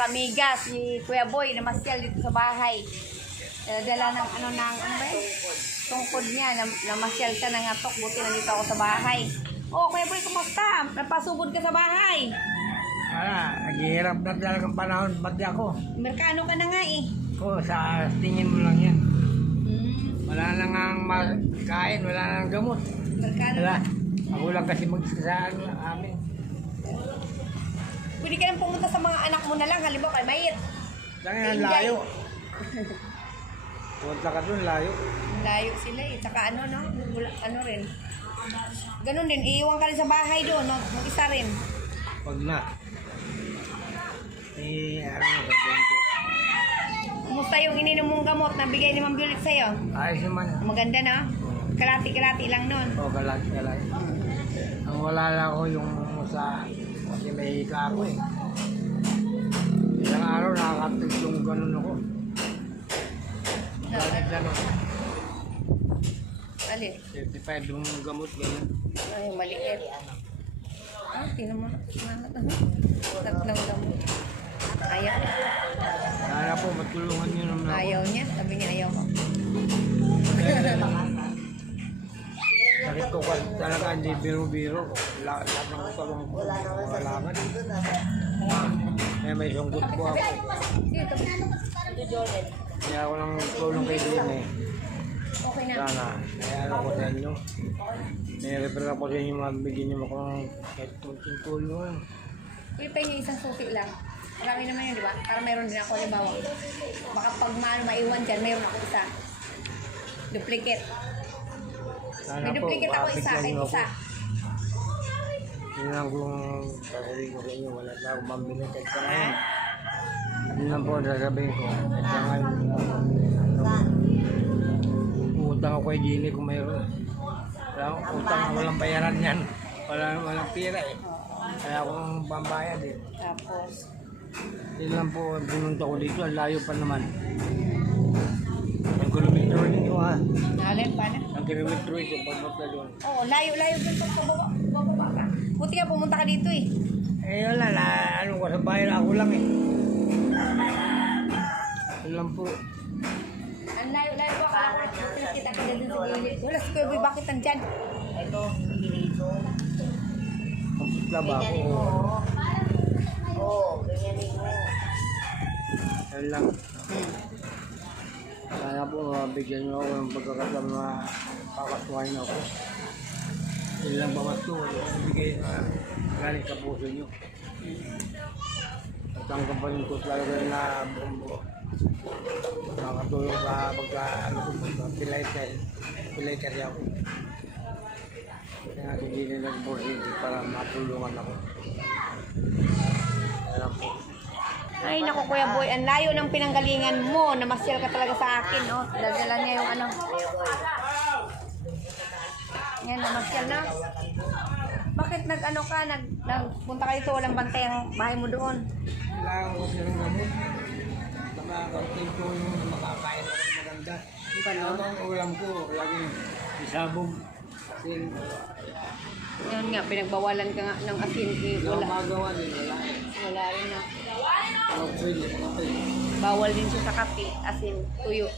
kamiga, si Kuya Boy, namasyal dito sa bahay. Dala ng ano ba yun? Tungkod niya, namasyal siya ng atok, buti nandito ako sa bahay. Oh, Kuya Boy, kumusta? Napasugod ka sa bahay. Naghihirap na talagang panahon, pati ako. Merkano ka na nga eh. Sa tingin mo lang yan. Hmm. Wala na nga makain, wala na nga gamot. Merkano Wala. na. Ako lang kasi magsasaan amin. Pwede ka lang pumunta sa mga anak mo na lang, halimbawa kay Mayit. Saan nga layo? Punta ka dun, layo. Layo sila eh. Tsaka ano, no? Ano rin. Ganun din, iiwan ka rin sa bahay doon, no? Mag-isa rin. Pag na. Ano sabihin ko? Kumusta yung ininom mong gamot na bigay ni Ma'am Violet sa'yo? Ayos naman. Maganda, no? Kalati-kalati lang nun. Kalaki. Ang wala lang ako yung sa... Kasi may hika ako eh. Ilang araw nakakapit yung ganun ako. Ganun. Alin? 55 yung gamot ganun. Ay, maliit. Tinan mo. Tatlong gamot. Ayaw. Kaya po, matulungan nyo naman ako. Ayaw niya. Sabi niya ayaw ko. Sakit ko talaga, hindi biro-biro. Lahat ng utang ko, walaman. May sunggot po ako. Kaya ako lang tulong kay Din eh. Okay na. Sana, kaya ano ko sa inyo. May-refer ako sa inyo, mabigyan nyo ako ng kahit kunting tulong. Pilipay niyo isang susi lang. Marami naman yun, di ba? Para mayroon din ako, halimbawa. Baka pag maiwan dyan, mayroon ako isa. Duplicate. Sana May po, duplicate ako isa, mabigyan kahit nyo ako. isa. Yun lang kung sasabihin ko sa inyo, wala na akong mambili kahit sa ngayon. Yun lang po sasabihin ko. Kahit sa ngayon, utang ako kay Gini kung mayroon. Utang, walang bayaran yan. Walang pira eh. Kaya akong pambayad eh. Tapos, Yun lang po, pinunta ko dito, ang layo pa naman. Ang kilometro ninyo ha. nalin pa na. Ang kilometro ito, pagpunta doon. Oo, layo-layo dun sa bababa ka. Buti ka pumunta ka dito eh. Wala na, ano ko sa bayan ako lang eh. Yun lang po. Ang layo-layo pa ka. Kita ka dun sa gilid. Wala si Kuya Boy, bakit nandyan? Ito, dito. Ang putla ba ako? Oo, ganyanin mo. Yun lang. Sana po mabigyan nyo ako ng pagkakasama na pakasuhain ako. Yun lang ba mas to? Ibigay na galing sa puso nyo. At ang kampanin ko talaga na bumbo. Makatulong sa pagka ano ko, pilay karya ako. Kaya hindi na nag-boarding para matulungan ako. Alam po. Ay, naku Kuya Boy, ang layo ng pinanggalingan mo. Namasyal ka talaga sa akin, oh. Dadala niya yung ano. Yan, namasyal na. Bakit nag-ano ka? Nagpunta ka dito, walang bantay ang bahay mo doon. Kailangan ko silang gamot. Nakakating ko yung makakain ako ng maganda. Ano ang ulam ko? Laging isabog. Asin. Yan nga, pinagbawalan ka nga ng asin. Eh, Wala wala. magawa din. Wala rin na. Pwede. Bawal din siya sa kape, asin, tuyo.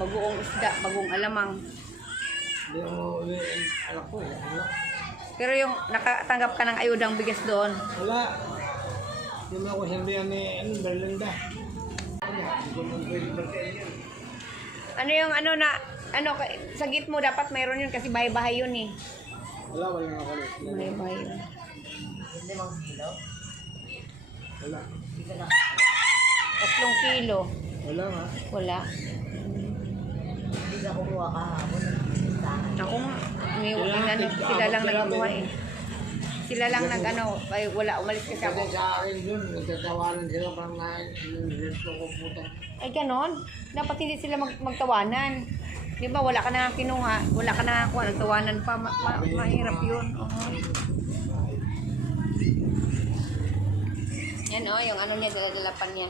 Bagoong isda, bagong alamang. Hindi mo anak ko eh. Wala. Pero yung nakatanggap ka ng ayudang bigas doon, Wala. Hindi mo ako sabihan ni Berlinda. Hindi ko mo pwede magkain yan. ano yung ano na, sa git mo dapat mayroon yun kasi bahay-bahay yun eh. Wala nga ako. Bahay-bahay yun. Hindi mang kilo. Wala. 3 kilo. Wala nga. Wala. Hindi ka kumuha kahapon ng listahan. Ako nga, sila lang nagkuha eh. Sila lang ay wala, umalis kasi ako. Kasi sa akin dun, nagtatawanan sila parang nahihirito ko putang. Ay ganon, dapat hindi sila magtawanan. Di ba, wala ka na kinuha, wala ka na kuha, nagtawanan pa, mahirap yun. Yan yung ano niya, dala-dalapan niya.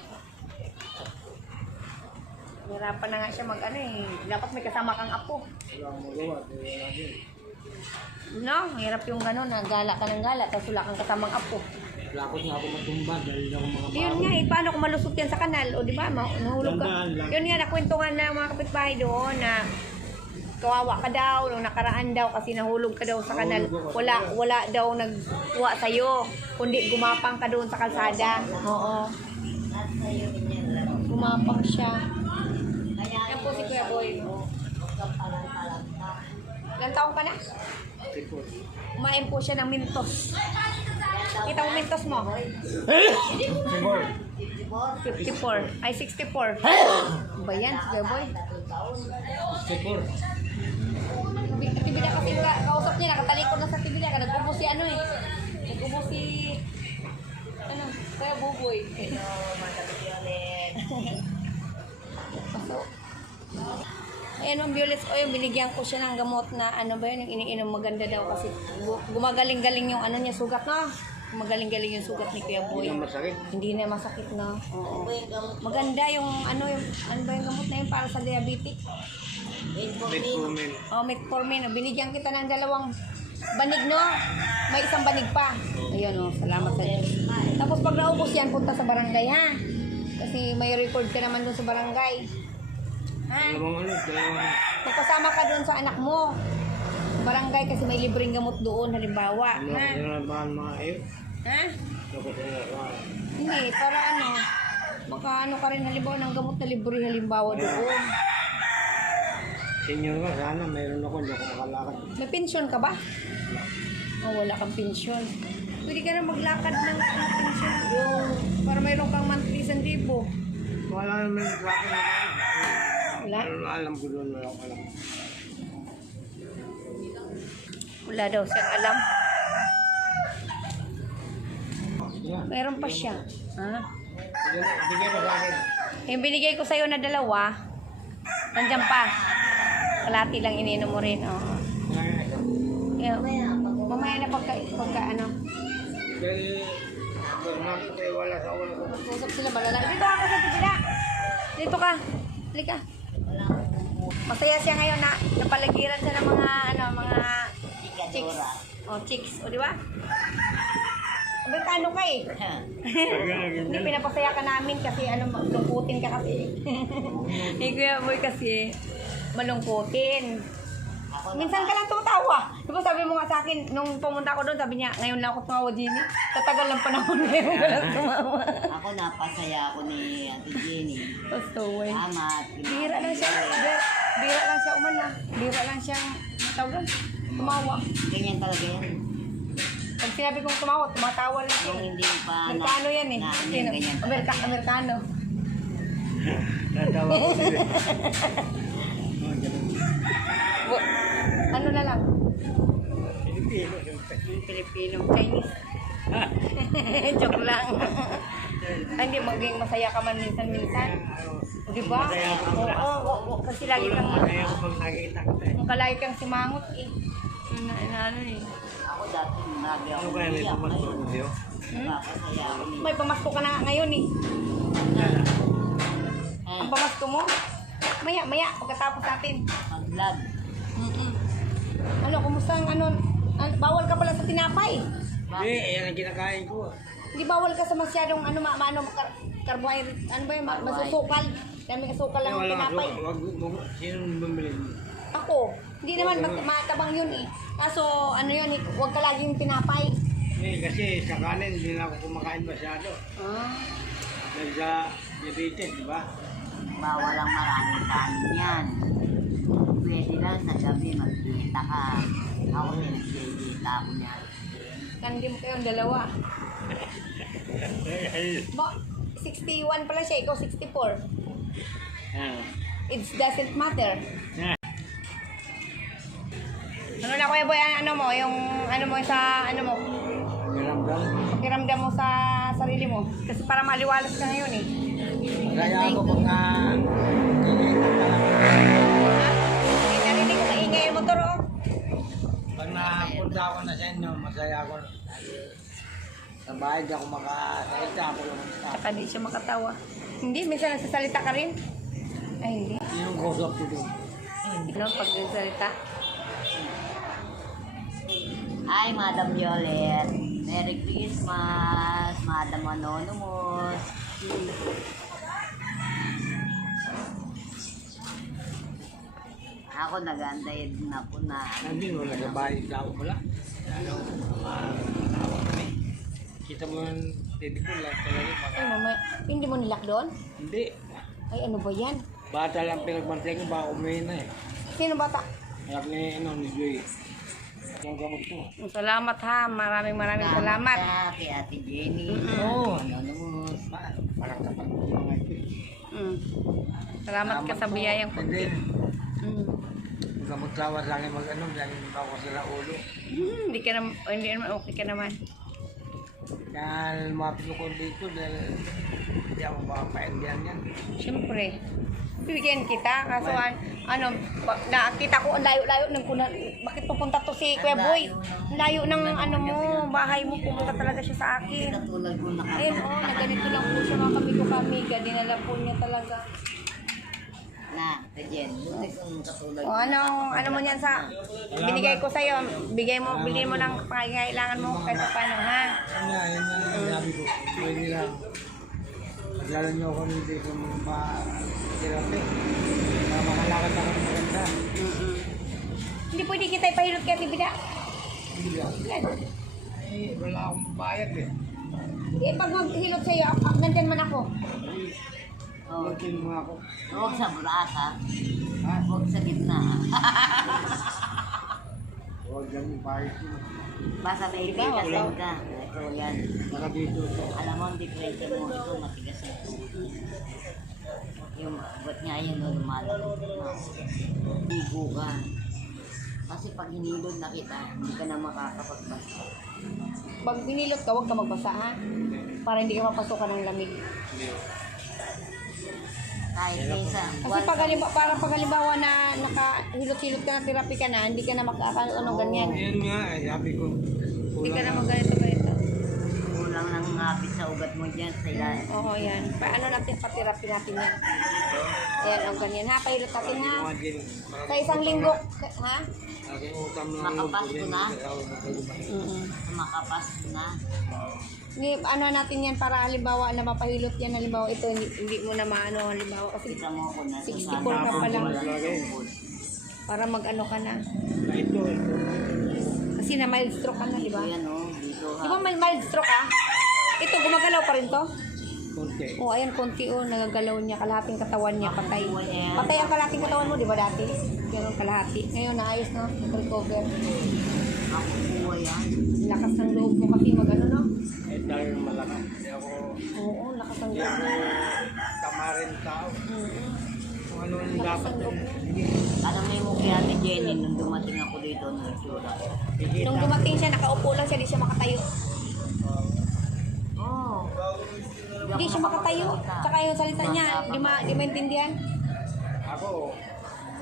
Hirapan na nga siya dapat may kasama kang apo. Wala akong magawa, wala din. No, hirap yung gano'n, gala ka ng gala, tapos wala kang kasamang apo. Lakot nga ako matumba dahil ako mga Yun nga eh, paano kung malusot yan sa kanal? O di ba, nahulog ka. Tandaan lang. Yun nga, nakwentuhan na mga kapitbahay doon na kawawa ka daw, nung nakaraan daw kasi nahulog ka daw sa kanal. Wala daw nagkuha sa'yo, kundi gumapang ka doon sa kalsada. Oo, Nasa iyo niyan lang. gumapang siya. Kaya Yan po si Kuya Boy. huwag kang palanta. Ilang taong ka na? sipot. Kumain po siya ng Mentos. Kita mo Mentos mo? Sipot. 54. Ay, 64. Ba yan, si Kuya Boy? Sipot. Tibila kasi kausap niya, nakatalikod na sa tibila. Nagubos si ano eh. Nagubos si... Ano? Kuya Buboy. So, ayan ang Violets o yung binigyan ko siya ng gamot na ano ba yun, yung iniinom maganda daw kasi gumagaling-galing yung ano niya, sugat na. Gumagaling-galing yung sugat ni Kuya Boy. Hindi na masakit. Hindi na masakit na. Oo. Maganda yung ano ba yung gamot na yun para sa diabetic. Metformin. Oh, metformin. Binigyan kita ng 2 banig, no? May 1 banig pa. Ayun, oh. Salamat sa Diyos. Tapos pag naubos yan, punta sa barangay, ha? Kasi may record ka naman dun sa barangay. Ha? Dalawang Magpasama ka dun sa anak mo. Barangay kasi may libreng gamot doon, halimbawa. ano Ha? nalabahan mga iyo. Ha? Ano nalabahan. Hindi, para ano? Baka ano ka rin halimbawa ng gamot na libre halimbawa doon. Senior ka, sana mayroon ako, hindi ako makalakad. May pensyon ka ba? Oh, wala kang pensyon. Pwede ka na maglakad ng pensyon. Para mayroon kang monthly 1,000. Wala naman yung traffic na tayo. Wala? Pero alam ko doon, wala ko alam. Wala daw siyang alam. Yeah. Meron pa siya. Ha? Bigyan mo sa akin. Yung binigay ko sa'yo na 2, nandiyan pa. Kalati lang ininom mo rin. Oo. Yung, mamaya na pagka ano. Dahil, normal ko kayo wala sa ulo ko. Usap sila malala. Dito ako sa tibila. Dito ka. Halika. Masaya siya ngayon na napalagiran siya ng mga chicks. Oh, chicks. O, di ba? Amerikano ka eh. Hindi pinapasaya ka namin kasi malungkutin ka kasi. Ni Kuya Boy kasi malungkutin. Minsan ka lang tumatawa. Diba sabi mo nga sa akin, nung pumunta ako doon, sabi niya, ngayon lang ako tumawa, Jenny. Tatagal lang panahon ngayon ka lang tumawa. Ako napasaya ako ni Ate Jenny. Basta way. Salamat. Bira lang siya. Bira lang siya umana. Bira lang siyang tawag. Tumawa. Ganyan talaga yan. Pag sinabi kong tumawa, tumatawa rin siya. Kung hindi pa Amerikano yan eh. Sino? ganyan. Amerikano. Natawa ko sila. Oh, ganun. Ano na lang? Pilipino, siyempre. Filipino, Chinese. Joke lang. Ay, hindi, maging masaya ka man minsan-minsan. Di ba? Masaya ako. Oo, kasi lagi kang, Masaya ko pag nakikita kita. kalagi kang simangot eh. Ano eh. Ako dati marami ako Ano kaya may umiyak. pumasok Ngayon, ko sa'yo? napasaya ako ni May pamasko ka na nga ngayon eh. Eh, Ang pamasko mo, maya, pagkatapos natin. mag-vlog. Ano, kumusta ang ano, bawal ka pala sa tinapay. Hindi, yan ang kinakain ko. Hindi bawal ka sa masyadong carbohydrate, ano ba yun, masusukal. Dami kasukal lang ang Wala tinapay. wag sino bumili mo? Ako, hindi naman matabang yun eh. Kaso, ano yun, huwag ka laging tinapay. Eh, kasi sa kanin, hindi na ako kumakain masyado. Dahil sa diabetes, di ba? Bawal ang maraming kanin yan. Pwede lang sa gabi magkita ka. Ako din, nagkikita ako niyan. Kandim kayong 2. Ba, 61 pala siya, ikaw 64. It doesn't matter. Ano na Kuya Boy, ano mo, yung ano mo sa, ano mo, Maramdam. pakiramdam mo sa sarili mo. Kasi para maliwalas ka ngayon eh. Kaya ako pag nakikita ka lang. Ha? Eh, narinig ko maingay yung motor oh. Pag napunta ako na sa inyo, masaya ako. Sa bahay, di ako makasalita. Ako lang ang staff. Saka di siya makatawa. Hindi, minsan nagsasalita ka rin. Ay, hindi. Yun ang kausap ko doon. Ano, pag nagsalita. Hi, Madam Violet. Merry Christmas, Madam Anonymous. Ako nag-antay din ako na. Hindi mo nagbabayad sa ako pala. Ano, tawa kami. Kita mo yung titi ko lang talaga. Ay, mama, hindi mo nilak doon? Hindi. Ay, ano ba yan? Bata lang pinagbantay ko, baka umuwi na eh. Sino bata? Anak ni, ni Joy. Yung gamot ko. Salamat ha. Maraming salamat. Ka kay Ate Jenny. Oo. Anonymous. Parang tapat ko yung mga ito. Mm. Salamat ka sa biyayang And then, Mm. yung gamot lawas lang yung mag-ano, lagi ako sa ulo. Hindi ka naman, hindi naman okay ka naman. Kaya lumapit ko dito dahil hindi ako makapaindihan yan. Siyempre. Bibigyan kita. Kaso nakita ko ang layo-layo ng kuna. Bakit pupunta to si Kuya Boy? Ang layo ng ano mo, bahay mo. Pumunta talaga siya sa akin. Katulad ko na Ayun na ganito lang po siya mga kamiga. Dinala po niya talaga. na, Jen, buti kung katulad O ano mo niyan sa binigay ko sa'yo. Bilhin mo ng pangangailangan mo kahit paano ha. Yan nga, sabi ko. Pwede lang. Paglalan niyo ako hindi ko ma-therapy. Para makalakad ako ng maganda. Hindi pwede kita ipahilot kaya tibida. Hindi lang. Yan. Eh, wala akong bayad eh. Eh, pag maghilot sa'yo, nandyan man ako. Oh, Magtin mo ako. huwag sa buras ha. Ha? Huwag sa gitna ha. Huwag lang yung bayad mo. Basta may ipitasin ka. Ito yan. Saka dito ito. Alam mo, ang diferensya mo ito, matigas na ito. Yung ba't nga yan, no, lumalabot na. Ligo ka. Kasi pag hinilod na kita, hindi ka na makakapagbasa. Pag binilot ka, huwag ka magbasa ha. Para hindi ka mapasukan ng lamig. Kahit minsan, Kasi para pag halimbawa na nakahilot-hilot ka na, therapy ka na, hindi ka na anong ganyan. Yan nga, sabi ko. Hindi ka na ganito. kulang ng ngapit sa ugat mo dyan sa ilalim. Oo, yan. Paano natin pa-therapy natin yan? Yan, ang ganyan ha. Pahilot natin ha. Imagine, Sa isang linggo, ha? aking utang ng Makapasko na? Mm-mm. Makapasko na. Ano natin yan para halimbawa na mapahilot yan. Halimbawa ito, hindi mo na maano halimbawa kasi Kita mo ko na 64 ka pa lang. Para mag-ano ka na. Ito. Kasi na mild stroke ka na, di ba? Ayan o, dito Di ha. ba mild stroke ha? Ito, gumagalaw pa rin to? Konti. Oo, ayan, konti nagagalaw niya, kalahating katawan niya, patay. Patay ang kalahating katawan mo, di ba dati? Ganun kalahati. Ngayon, naayos no? Nag-recover. Ako buhay yan. Lakas ng loob mo kasi mag-ano, no? Eh, dahil malakas. Hindi ako, Oo, lakas ng hindi loob ako mo. tamarin tao. Mm-mm. Kung ano yung Lakas dapat. ng loob mo. Alam mo mo kaya ni Jenny nung dumating ako dito ng itsura. Nung dumating siya, nakaupo lang siya, di siya makatayo. Oo. Hindi siya makatayo. Tsaka yung salita niya, di maintindihan. Ako,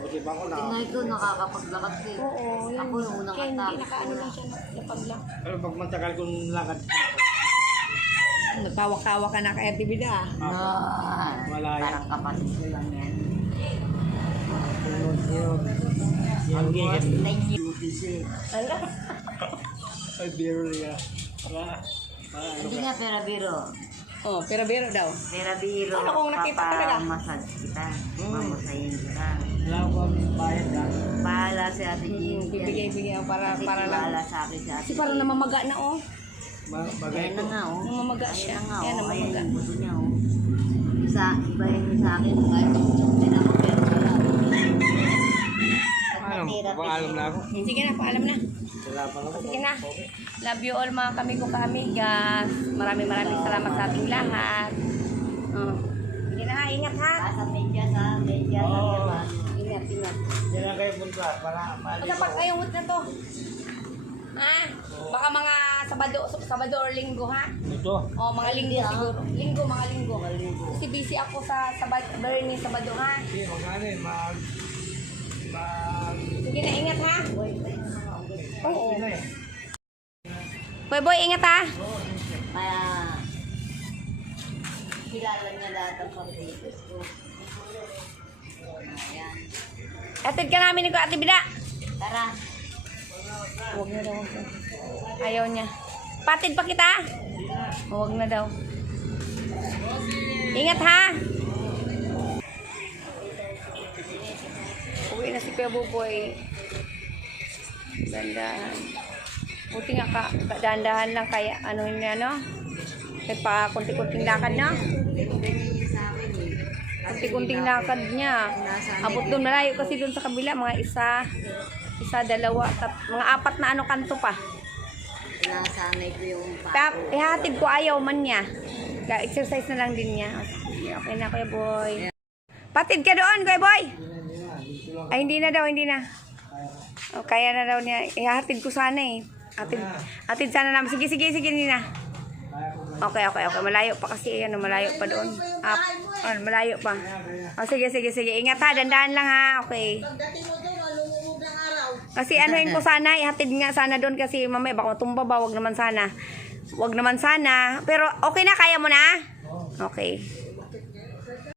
buti ba ko na. Tingnan ko, nakakapaglakad ko. Oo, yun. Ako yung unang Kaya hindi atake. nakaano lang siya, napag lang. Pero pag matagal kong lakad, Nagkawa-kawa ka na kaya tibida. Wala yan. Parang kapasis ko lang yan. sunod-sunod. Ang Boss, gigit. thank you. Ala? Ay, biro niya. Hindi nga pera biro. Oh, pero biro daw. Pera biro. Ano kung nakita talaga? Papamassage kita. Mamasahin kita. Wala akong bayad na. Bahala si Ate Jean. Bibigay ako Kasi para lang. tiwala sa akin si Ate Kasi parang namamaga na oh. Bagay Ayan na ko. nga oh. Namamaga siya. Ayan na nga Ayan, oh. namamaga. Ayan yung buto niya oh. Iba yun sa akin. Kahit din ako pero wala. Alam, paalam na ako. Sige na, paalam na. Wala pa ako. Sige na. Love you all mga kami ko kamigas. Maraming salamat sa ating lahat. Oh. Sige na ha, ingat ha. Sa medyas ha. Medyas Oo. lang yan ha. Ingat. Diyan lang kayo punta para maalis Basta pag ako. kayong na to. Ha? Baka mga Sabado or Linggo ha? Ito. O mga Linggo siguro. Mga Linggo. Kasi busy ako sa Bernie Sabado ha? Sige, magkano eh. Sige na, ingat ha? Oo. Ito eh. Boy, ingat ha? Kaya kilala niya lahat ang pag-iipos ko. Ayan. Atid ka namin ni Ate Bida. Tara. Huwag na daw. Ayaw niya. Ipatid pa kita. Huwag na daw. Ingat ha. Uwi na si Kuya Buboy. Dandahan. Buti nga dandahan lang kaya ano niya no? Kahit pa kunti-kunting lakad na. Kunti-kunting lakad niya. Abot doon malayo kasi doon sa kabila mga isa, dalawa, mga apat na ano kanto pa. Nasanay ko yung Ihatid ko ayaw man niya. Exercise na lang din niya. Okay na Kuya Boy. Patid ka doon Kuya Boy. Ay hindi na daw, hindi na. O, kaya na daw niya. Ihatid ko sana eh. Hatid sana naman. Sige, hindi na. Okay. Malayo pa kasi. Malayo pa doon. Malayo pa. O, sige. Ingat ha. Dandahan lang ha. Okay. Kasi anuhin ko sana. Ihatid nga sana doon kasi mamaya baka matumba ba. Wag naman sana. Pero okay na. Kaya mo na? Okay.